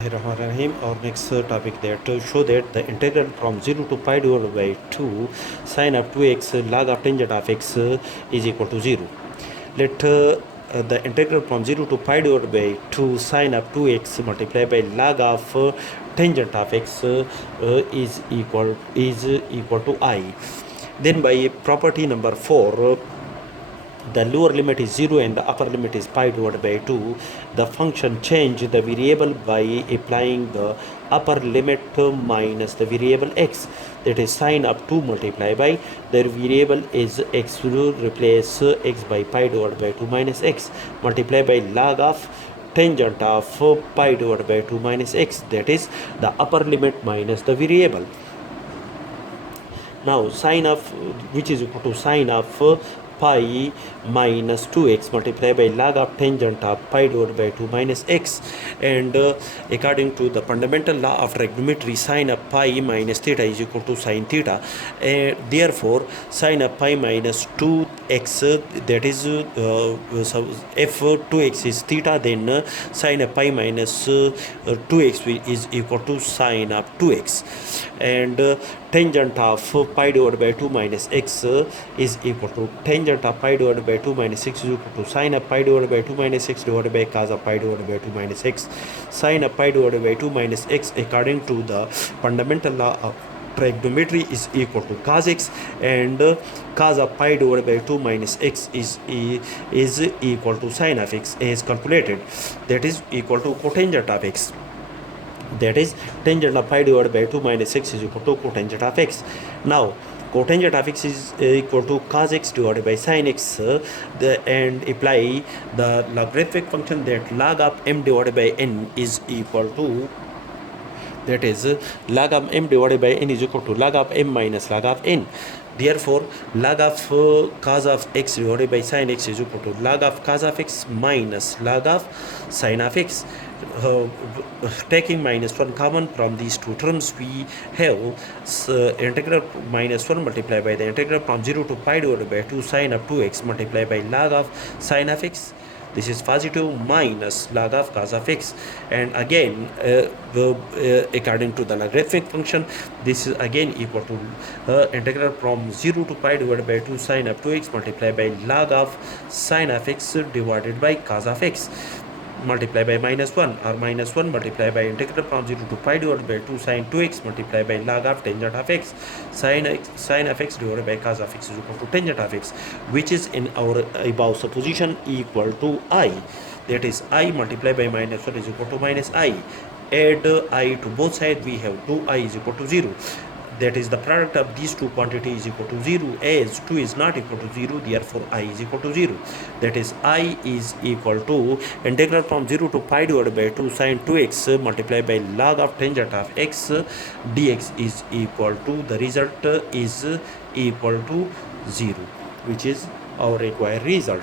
Rahim. Our next topic there to show that the integral from 0 to pi divided by 2 sine of 2x log of tangent of x is equal to 0. Let the integral from 0 to pi divided by 2 sine of 2x multiplied by log of tangent of x is equal to I. Then by property number 4, the lower limit is 0 and the upper limit is pi divided by 2. The function change the variable by applying the upper limit minus the variable x, that is sine of 2 multiplied by the variable is x, will replace x by pi divided by 2 minus x multiplied by log of tangent of pi divided by 2 minus x, that is the upper limit minus the variable. Now sine of, which is equal to sine of pi minus 2x multiplied by log of tangent of pi divided by 2 minus x, and according to the fundamental law of trigonometry, sine of pi minus theta is equal to sine theta. Therefore sine of pi minus 2x, that is so if 2x is theta, then sine of pi minus 2x is equal to sine of 2x, and tangent of pi divided by 2 minus x is equal to tangent of pi divided by 2 minus 6 is equal to sine of pi divided by 2 minus 6 divided by cos of pi divided by 2 minus x. Sine of pi divided by 2 minus x according to the fundamental law of trigonometry is equal to cos x, and cos of pi divided by 2 minus x is equal to sine of x as calculated, that is equal to cotangent of x, that is tangent of pi divided by 2 minus x is equal to cotangent of x. Now cotangent of x is equal to cos x divided by sin x, and apply the logarithmic function that log of m divided by n is equal to, that is log of m divided by n is equal to log of m minus log of n. Therefore log of cos of x divided by sin x is equal to log of cos of x minus log of sin of x. Taking minus 1 common from these two terms, we have integral minus 1 multiplied by the integral from 0 to pi divided by 2 sine of 2x multiplied by log of sin of x, this is positive, minus log of cos of x, and again according to the logarithmic function, this is again equal to integral from 0 to pi divided by 2 sine of 2x multiplied by log of sin of x divided by cos of x, multiplied by minus 1, or minus 1 multiplied by integral from 0 to pi divided by 2 sine 2x multiplied by log of tangent of x, sine of x divided by cos of x is equal to tangent of x, which is in our above supposition equal to I, that is I multiplied by minus 1 is equal to minus I. Add I to both sides, we have 2I is equal to 0. That is the product of these two quantities is equal to 0, as 2 is not equal to 0, therefore I is equal to 0. That is I is equal to integral from 0 to pi divided by 2 sine 2x multiplied by log of tangent of x dx is equal to, the result is equal to 0, which is our required result.